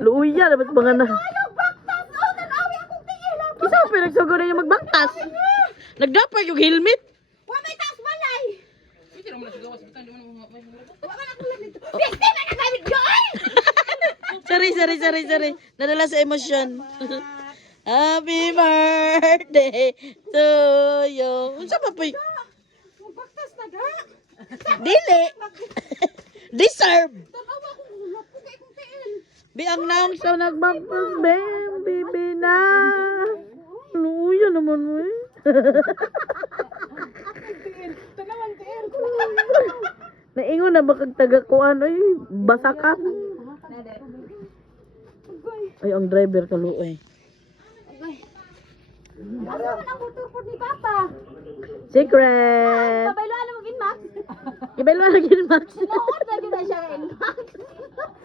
Luya, dapat mga na. Ayaw baktas! Oh, nanawi akong tingil! Kisa pa nagsugod na yung magbaktas. Nagdapay yung helmet. Wa may taas balay! Pwede naman na sigaw sa bitan, di mo na may Wa man ako lang dito. Piste na nagamit joy! Sorry. Nadala sa emosyon. Happy birthday to you. Unsa pa poy? Baktas na ga! Dili. Deserve. Tanawa akong hulap ko kay kong tingil. Biang naong sa nagbaktas, bibi na. Luya naman mo eh. Tanawang tingil ko. Naingon na bakag taga-kuan ay basakan. Ay ang driver kaluoy. Asa man ang motor po ni Papa? Secret. Pabayloan na mo gin Max. Ibel mo lagi Max. Naon na gyud siya kay Max.